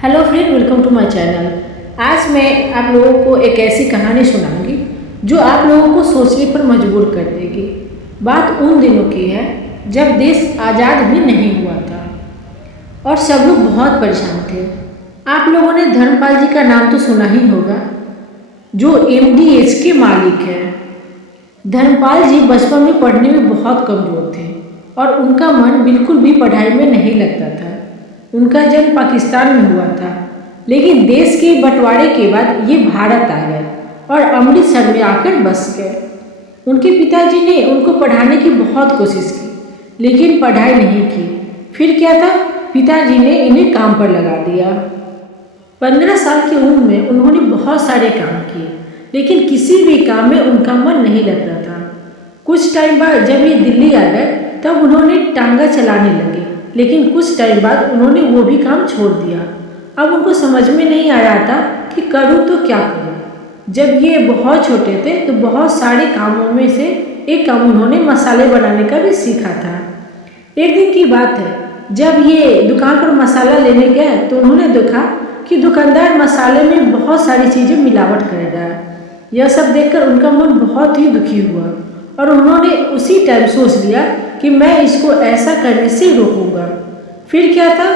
Hello friend, welcome to my channel. आज मैं आप लोगों को एक ऐसी कहानी सुनाऊंगी जो आप लोगों को सोचने पर मजबूर कर देगी। बात उन दिनों की है जब देश आज़ाद भी नहीं हुआ था और सब लोग बहुत परेशान थे। आप लोगों ने धर्मपाल जी का नाम तो सुना ही होगा, जो एमडीएच के मालिक हैं। धर्मपाल जी बचपन में पढ़ने में बहुत कमज़ोर थे और उनका मन बिल्कुल भी पढ़ाई में नहीं लगता था। उनका जन्म पाकिस्तान में हुआ था, लेकिन देश के बंटवारे के बाद ये भारत आ गए और अमृतसर में आकर बस गए। उनके पिताजी ने उनको पढ़ाने की बहुत कोशिश की, लेकिन पढ़ाई नहीं की। फिर क्या था, पिताजी ने इन्हें काम पर लगा दिया। 15 साल की उम्र में उन्होंने बहुत सारे काम किए, लेकिन किसी भी काम में उनका मन नहीं लगता था। कुछ टाइम बाद जब ये दिल्ली आ गए, तब उन्होंने टांगा चलाने लगे, लेकिन कुछ टाइम बाद उन्होंने वो भी काम छोड़ दिया। अब उनको समझ में नहीं आ रहा था कि करूँ तो क्या करूँ। जब ये बहुत छोटे थे तो बहुत सारे कामों में से एक काम उन्होंने मसाले बनाने का भी सीखा था। एक दिन की बात है, जब ये दुकान पर मसाला लेने गए तो उन्होंने देखा कि दुकानदार मसाले में बहुत सारी चीज़ें मिलावट कर रहा है। यह सब देखकर उनका मन बहुत ही दुखी हुआ और उन्होंने उसी टाइम सोच लिया कि मैं इसको ऐसा करने से रोकूंगा। फिर क्या था,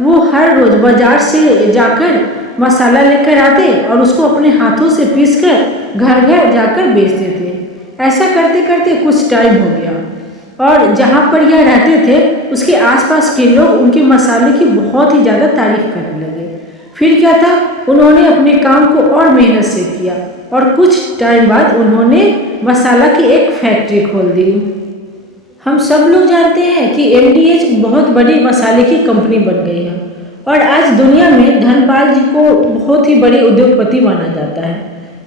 वो हर रोज़ बाजार से जाकर मसाला लेकर आते और उसको अपने हाथों से पीसकर घर घर जाकर बेचते थे। ऐसा करते करते कुछ टाइम हो गया और जहाँ पर यह रहते थे उसके आसपास के लोग उनके मसाले की बहुत ही ज़्यादा तारीफ करने लगे। फिर क्या था, उन्होंने अपने काम को और मेहनत से किया और कुछ टाइम बाद उन्होंने मसाला की एक फैक्ट्री खोल दी। हम सब लोग जानते हैं कि एमडीएच बहुत बड़ी मसाले की कंपनी बन गई है और आज दुनिया में धर्मपाल जी को बहुत ही बड़े उद्योगपति माना जाता है।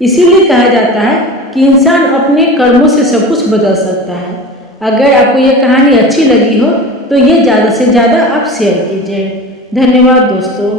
इसीलिए कहा जाता है कि इंसान अपने कर्मों से सब कुछ बदल सकता है। अगर आपको यह कहानी अच्छी लगी हो तो ये ज़्यादा से ज़्यादा आप शेयर कीजिए। धन्यवाद दोस्तों।